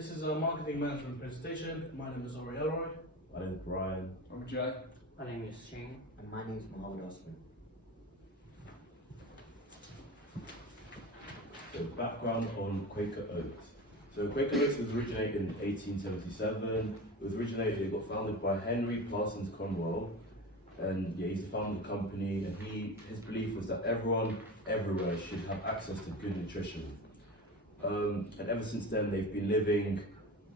This is a marketing management presentation. My name is Ori Elroy. My name is Brian. I'm Jay. My name is Shane. And my name is Mohammed Osman. So background on Quaker Oats. So Quaker Oats was originated in 1877. It got founded by Henry Parsons Cornwell. And yeah, he's the founder of the company, and his belief was that everyone, everywhere should have access to good nutrition. And ever since then, they've been living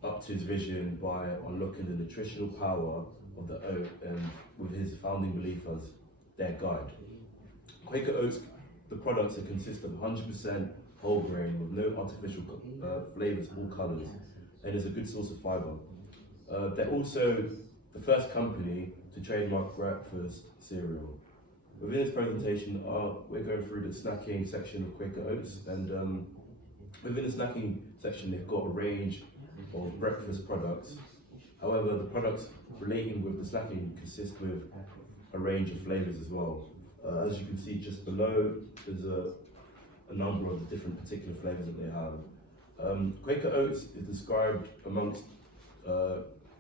up to his vision by unlocking the nutritional power of the oat, and with his founding belief as their guide. Quaker Oats, the products consist of 100% whole grain with no artificial flavors or colors, and is a good source of fiber. They're also the first company to trademark breakfast cereal. Within this presentation, we're going through the snacking section of Quaker Oats, and within the snacking section, they've got a range of breakfast products. However, the products relating with the snacking consist with a range of flavors as well. As you can see just below, there's a number of the different particular flavors that they have. Quaker Oats is described amongst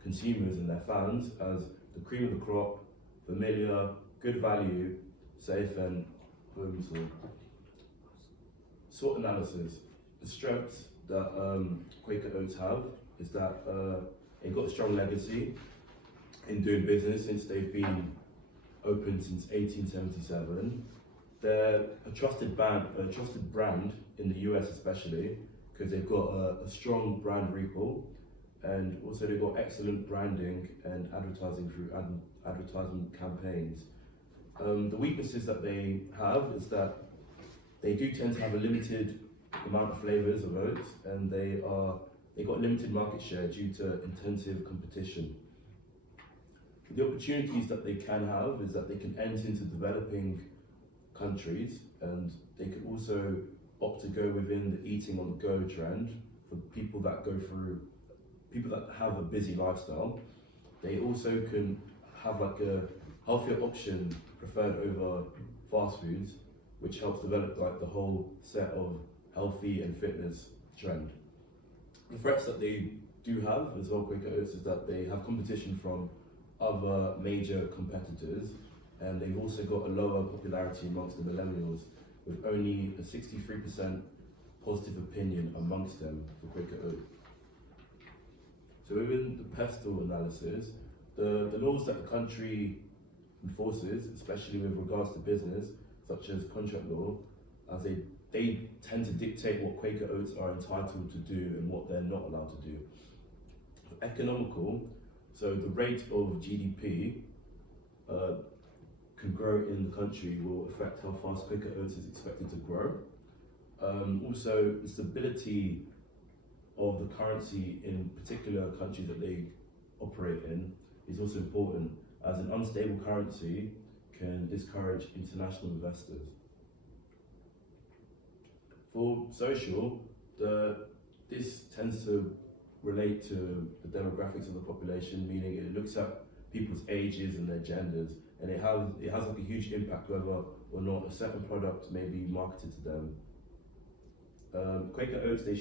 consumers and their fans as the cream of the crop, familiar, good value, safe, and home sourced. SWOT analysis. The strengths that Quaker Oats have is that they've got a strong legacy in doing business since they've been open since 1877. They're a trusted brand in the US especially, because they've got a strong brand recall, and also they've got excellent branding and advertising through advertisement campaigns. The weaknesses that they have is that they do tend to have a limited amount of flavors of oats, and they got limited market share due to intensive competition. The opportunities that they can have is that they can enter into developing countries, and they could also opt to go within the eating on the go trend for people that have a busy lifestyle. They also can have like a healthier option preferred over fast foods, which helps develop like the whole set of healthy and fitness trend. The threats that they do have as well, Quaker Oats, is that they have competition from other major competitors, and they've also got a lower popularity amongst the millennials, with only a 63% positive opinion amongst them for Quaker Oats. So within the pestle analysis, the laws that the country enforces, especially with regards to business, such as contract law, as they tend to dictate what Quaker Oats are entitled to do and what they're not allowed to do. For economical, so the rate of GDP can grow in the country will affect how fast Quaker Oats is expected to grow. Also, the stability of the currency in particular countries that they operate in is also important, as an unstable currency can discourage international investors. For social, this tends to relate to the demographics of the population, meaning it looks at people's ages and their genders, and it has like a huge impact whether or not a certain product may be marketed to them. Quaker Oats, they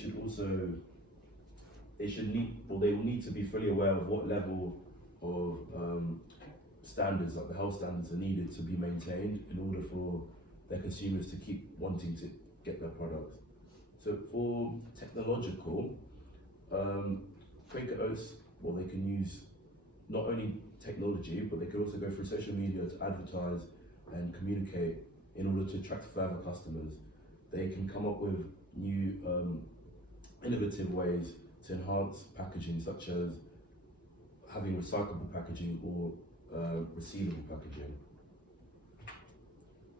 will need to be fully aware of what level of standards, like the health standards, are needed to be maintained in order for their consumers to keep wanting to get their products. So for technological, Quaker Oats, well, they can use not only technology, but they can also go through social media to advertise and communicate in order to attract further customers. They can come up with new innovative ways to enhance packaging, such as having recyclable packaging or resealable packaging.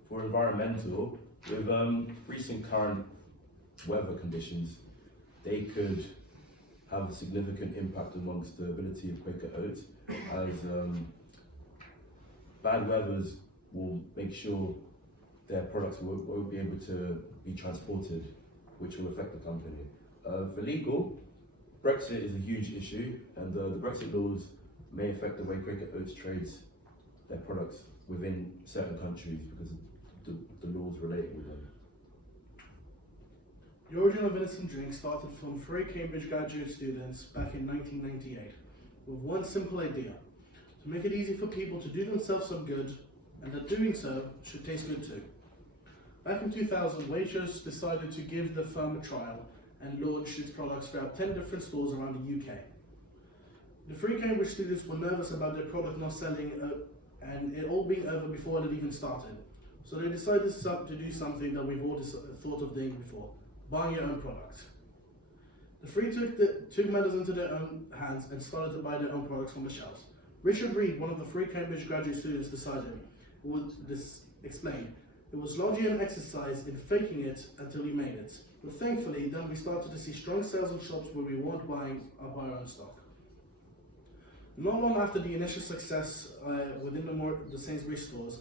For environmental, with recent current weather conditions, they could have a significant impact amongst the ability of Quaker Oats, as bad weathers will make sure their products won't be able to be transported, which will affect the company. For legal, Brexit is a huge issue, and the Brexit laws may affect the way Quaker Oats trades their products within certain countries because of the laws related with them. The origin of Innocent Drink started from 3 Cambridge graduate students back in 1998 with one simple idea: to make it easy for people to do themselves some good, and that doing so should taste good too. Back in 2000, Waitrose decided to give the firm a trial and launched its products throughout 10 different stores around the UK. The 3 Cambridge students were nervous about their product not selling and it all being over before it had even started. So they decided to do something that we've all thought of doing before: buying your own products. The 3 took matters into their own hands and started to buy their own products from the shelves. Richard Reed, one of the 3 Cambridge graduate students, explained, "It was largely an exercise in faking it until you made it. But thankfully, then we started to see strong sales in shops where we weren't buying our own stock." Not long after the initial success within the Sainsbury's stores,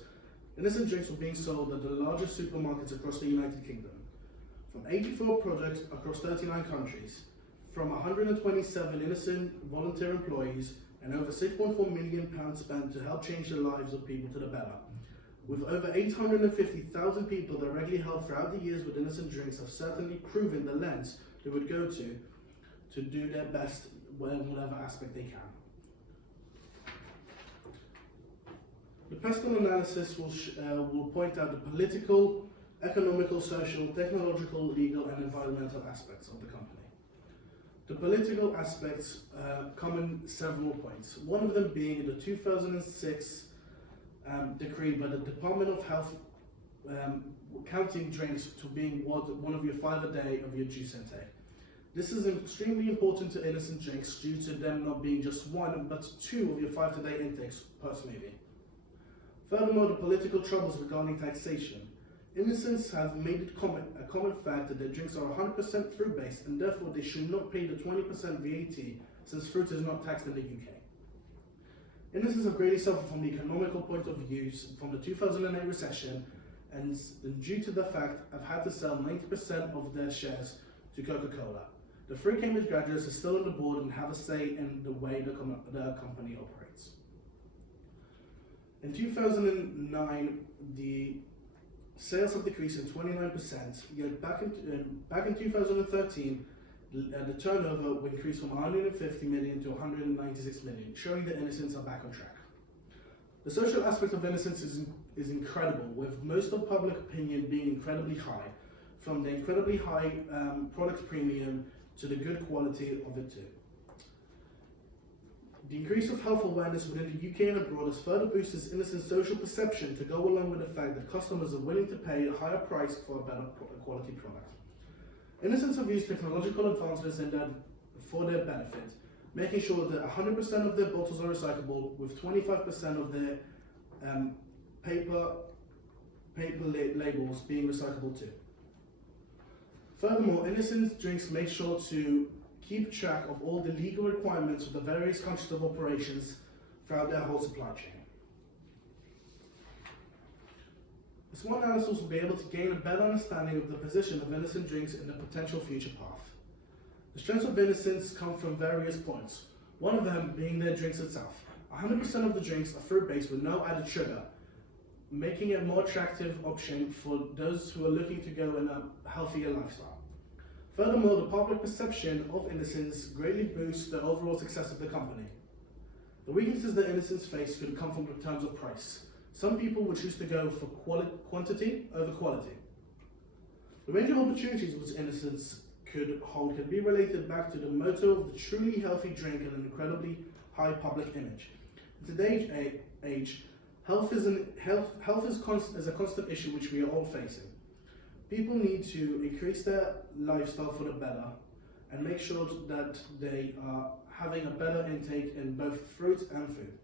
Innocent Drinks were being sold at the largest supermarkets across the United Kingdom. From 84 projects across 39 countries, from 127 innocent volunteer employees, and over £6.4 million spent to help change the lives of people to the better. With over 850,000 people directly helped throughout the years with Innocent Drinks have certainly proven the lengths they would go to do their best in whatever aspect they can. The pestle analysis will point out the political, economical, social, technological, legal and environmental aspects of the company. The political aspects come in several points, one of them being the 2006 decree by the Department of Health counting drinks to being one of your 5 a day of your juice intake. This is extremely important to Innocent Drinks due to them not being just 1 but 2 of your 5 a day intakes per smoothie. Furthermore, the political troubles regarding taxation. Innocents have made it a common fact that their drinks are 100% fruit-based and therefore they should not pay the 20% VAT since fruit is not taxed in the UK. Innocents have greatly suffered from the economical point of view from the 2008 recession and due to the fact have had to sell 90% of their shares to Coca-Cola. The 3 Cambridge graduates are still on the board and have a say in the way the company operates. In 2009, the sales have decreased in 29%, yet back in 2013, the turnover increased from 150 million to 196 million, showing that Innocents are back on track. The social aspect of Innocents is incredible, with most of public opinion being incredibly high, from the incredibly high product premium to the good quality of it too. The increase of health awareness within the UK and abroad has further boosted Innocent's social perception to go along with the fact that customers are willing to pay a higher price for a better quality product. Innocents have used technological advancements for their benefit, making sure that 100% of their bottles are recyclable, with 25% of their paper labels being recyclable too. Furthermore, Innocent Drinks make sure to keep track of all the legal requirements of the various countries of operations throughout their whole supply chain. The SWOT analysis will be able to gain a better understanding of the position of Innocent Drinks in the potential future path. The strengths of Innocents come from various points, one of them being their drinks itself. 100% of the drinks are fruit-based with no added sugar, making it a more attractive option for those who are looking to go in a healthier lifestyle. Furthermore, the public perception of Innocents greatly boosts the overall success of the company. The weaknesses that Innocents face could come from the terms of price. Some people would choose to go for quantity over quality. The range of opportunities which Innocents could hold can be related back to the motto of the truly healthy drink and an incredibly high public image. In today's age, health is a constant issue which we are all facing. People need to increase their lifestyle for the better and make sure that they are having a better intake in both fruit and food.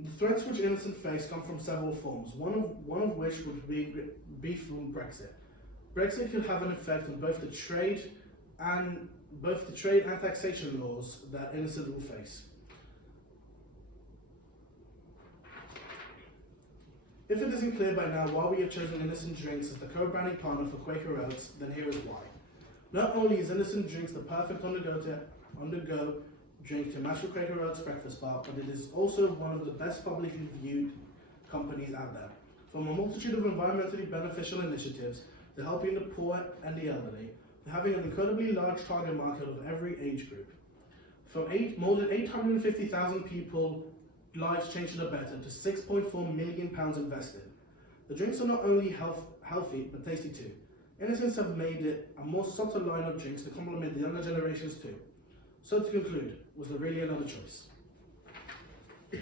The threats which Innocent face come from several forms, one of which would be from Brexit. Brexit could have an effect on both the trade and taxation laws that Innocent will face. If it isn't clear by now why we have chosen Innocent Drinks as the co-branding partner for Quaker Oats, then here is why. Not only is Innocent Drinks the perfect on-the-go drink to match with Quaker Oats breakfast bar, but it is also one of the best publicly viewed companies out there. From a multitude of environmentally beneficial initiatives, they're helping the poor and the elderly, they're having an incredibly large target market of every age group. From more than 850,000 people, lives changed for the better, to £6.4 million invested. The drinks are not only healthy, but tasty too. Innocents have made it a more subtle line of drinks to complement the younger generations too. So to conclude, was there really another choice? To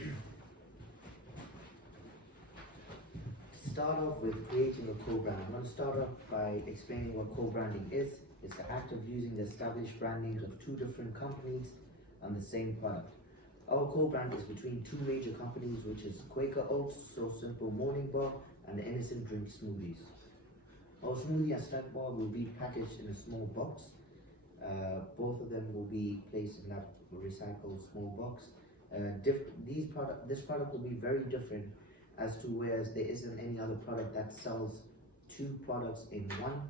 start off with creating a co-brand, I'm going to start off by explaining what co-branding is. It's the act of using the established brand names of two different companies on the same product. Our co-brand is between two major companies, which is Quaker Oats So Simple Morning Bar and the Innocent Drink Smoothies. Our smoothie and snack bar will be packaged in a small box. Both of them will be placed in that recycled small box. This product will be very different, as to whereas there isn't any other product that sells two products in one,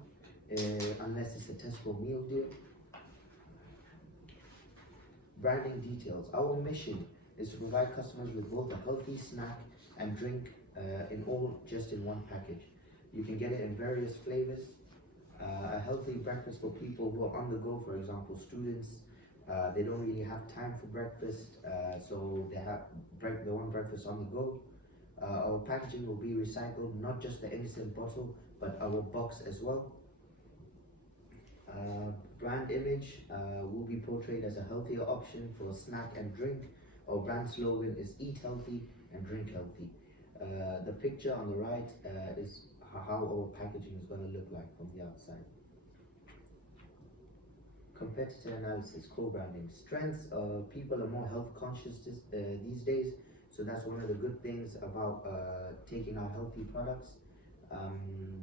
unless it's a Tesco meal deal. Branding details. Our mission is to provide customers with both a healthy snack and drink just in one package. You can get it in various flavors. A healthy breakfast for people who are on the go, for example, students. They don't really have time for breakfast, so they want breakfast on the go. Our packaging will be recycled, not just the Innocent bottle, but our box as well. Brand image will be portrayed as a healthier option for snack and drink. Our brand slogan is eat healthy and drink healthy. The picture on the right is how our packaging is going to look like from the outside. Competitor analysis, co-branding. Strengths, people are more health conscious these days, so that's one of the good things about taking our healthy products.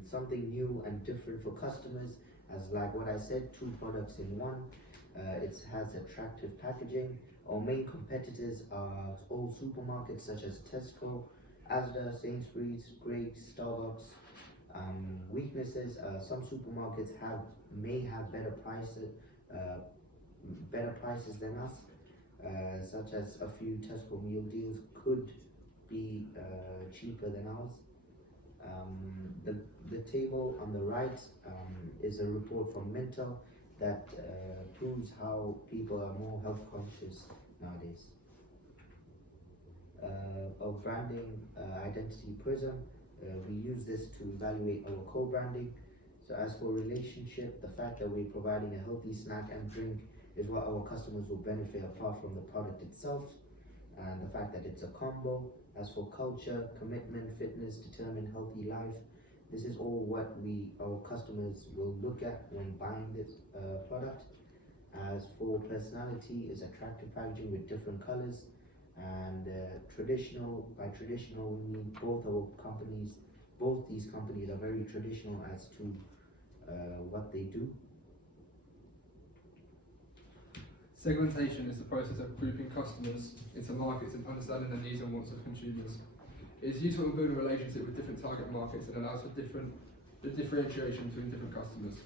Something new and different for customers, as like what I said, two products in one. It has attractive packaging. Our main competitors are all supermarkets such as Tesco, Asda, Sainsbury's, Greggs, Starbucks. Weaknesses, some supermarkets may have better prices than us, such as a few Tesco meal deals could be cheaper than ours. The table on the right is a report from Mintel that proves how people are more health conscious nowadays. Our branding identity prism, we use this to evaluate our co-branding. So as for relationship, the fact that we're providing a healthy snack and drink is what our customers will benefit apart from the product itself, and the fact that it's a combo. As for culture, commitment, fitness, determined healthy life, this is all what our customers will look at when buying this product. As for personality, is attractive packaging with different colors, and traditional. By traditional, we mean both these companies are very traditional as to what they do. Segmentation is the process of grouping customers into markets and understanding the needs and wants of consumers. It is useful to build a relationship with different target markets and allows for the differentiation between different customers.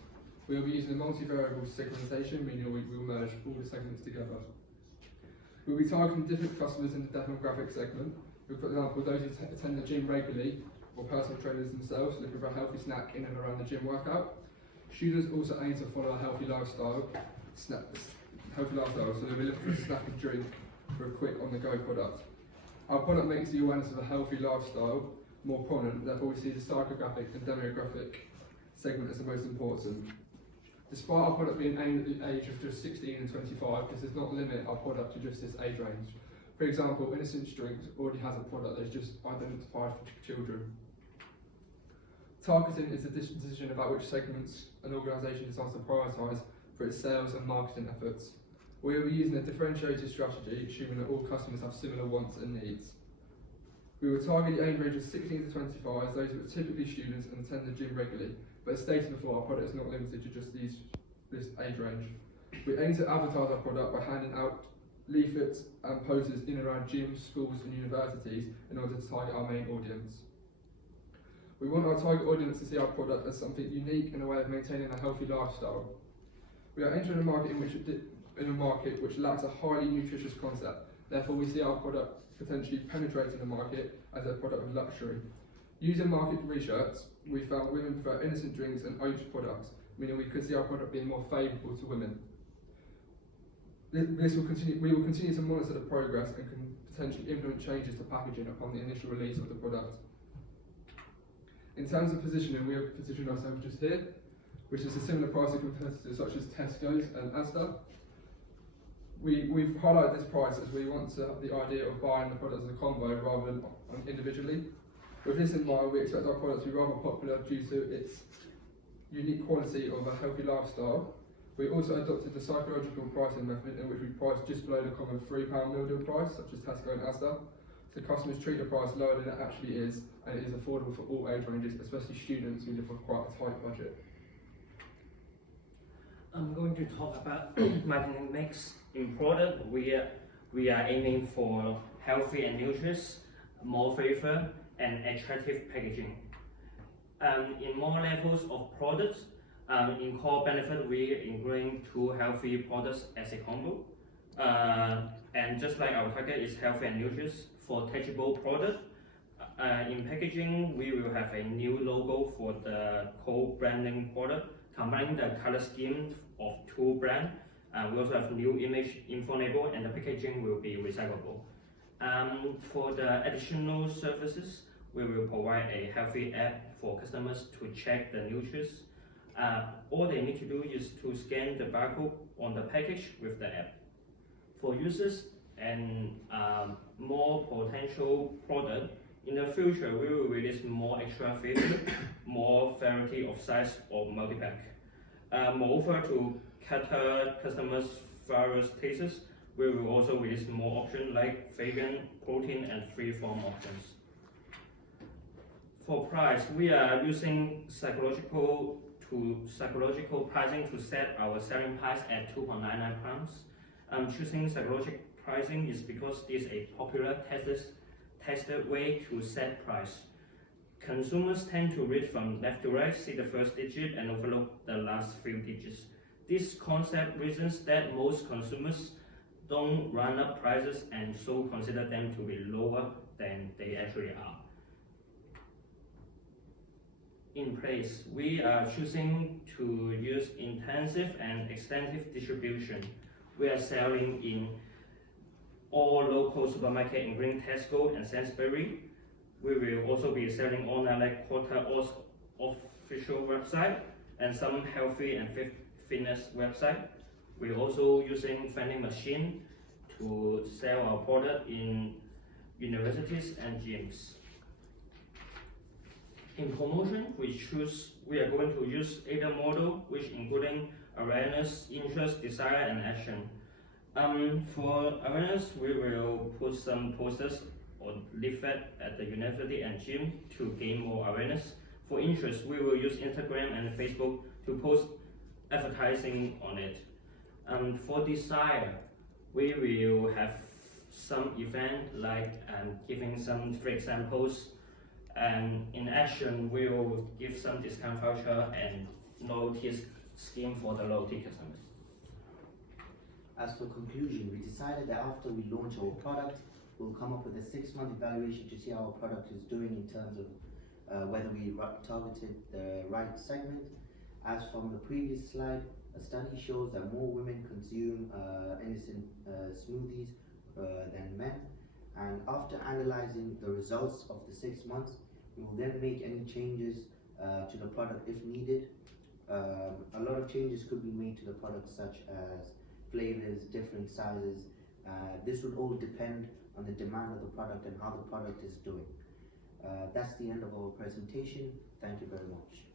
We will be using a multivariable segmentation, meaning we will merge all the segments together. We will be targeting different customers in the demographic segment. For example, those who attend the gym regularly, or personal trainers themselves looking for a healthy snack in and around the gym workout. Students also aim to follow a healthy lifestyle, so they'll be looking for a snack and drink for a quick on-the-go product. Our product makes the awareness of a healthy lifestyle more prominent, therefore we see the psychographic and demographic segment as the most important. Despite our product being aimed at the age of just 16 and 25, this does not limit our product to just this age range. For example, Innocent Drinks already has a product that is just identified for children. Targeting is the decision about which segments an organisation decides to prioritise for its sales and marketing efforts. We will be using a differentiated strategy, assuming that all customers have similar wants and needs. We will target the age range of 16 to 25, those who are typically students and attend the gym regularly, but as stated before, our product is not limited to just this age range. We aim to advertise our product by handing out leaflets and posters in and around gyms, schools and universities in order to target our main audience. We want our target audience to see our product as something unique and a way of maintaining a healthy lifestyle. We are entering a market which lacks a highly nutritious concept. Therefore, we see our product potentially penetrating the market as a product of luxury. Using market research, we found women prefer innocent drinks and oat products, meaning we could see our product being more favourable to women. This will continue. We will continue to monitor the progress and can potentially implement changes to packaging upon the initial release of the product. In terms of positioning, we have positioned ourselves just here, which is a similar price to competitors such as Tesco's and Asda. We've highlighted this price as we want to have the idea of buying the product as a combo rather than individually. With this in mind, we expect our product to be rather popular due to its unique quality of a healthy lifestyle. We also adopted the psychological pricing method in which we price just below the common £3 meal deal price, such as Tesco and Asda, so customers treat the price lower than it actually is, and it is affordable for all age ranges, especially students who live with quite a tight budget. I'm going to talk about marketing mix. In product, we are aiming for healthy and nutritious, more flavor, and attractive packaging. In more levels of products, in core benefit, we are including 2 healthy products as a combo. And just like our target is healthy and nutritious for tangible product, in packaging, we will have a new logo for the co-branding product, combining the color scheme of 2 brands. We also have new image info label, and the packaging will be recyclable. For the additional services, we will provide a healthy app for customers to check the nutrients. All they need to do is to scan the barcode on the package with the app. For users and more potential product, in the future we will release more extra flavor, more variety of size of multi-pack. Moreover, to cater customers' various tastes, we will also release more options like vegan, protein, and free-form options. For price, we are using psychological pricing to set our selling price at £2.99. Choosing psychological pricing is because this is a popular tested way to set price. Consumers tend to read from left to right, see the first digit, and overlook the last few digits. This concept reasons that most consumers don't run up prices and so consider them to be lower than they actually are. In place, we are choosing to use intensive and extensive distribution. We are selling in all local supermarkets, including Tesco and Sainsbury's. We will also be selling online like Quorta official website and some healthy and fitness website. We're also using vending machine to sell our product in universities and gyms. In promotion, we are going to use either model, which including awareness, interest, desire, and action. For awareness, we will put some posters or leaflet at the university and gym to gain more awareness. For interest, we will use Instagram and Facebook to post advertising on it. For desire, we will have some event like giving some free examples, and in action, we will give some discount voucher and loyalty scheme for the loyalty customers. As for conclusion, we decided that after we launch our product, we'll come up with a 6-month evaluation to see how our product is doing in terms of whether we targeted the right segment. As from the previous slide, a study shows that more women consume innocent smoothies than men. And after analyzing the results of the 6 months, we will then make any changes to the product if needed. A lot of changes could be made to the product, such as flavors, different sizes. This would all depend on the demand of the product and how the product is doing. That's the end of our presentation. Thank you very much.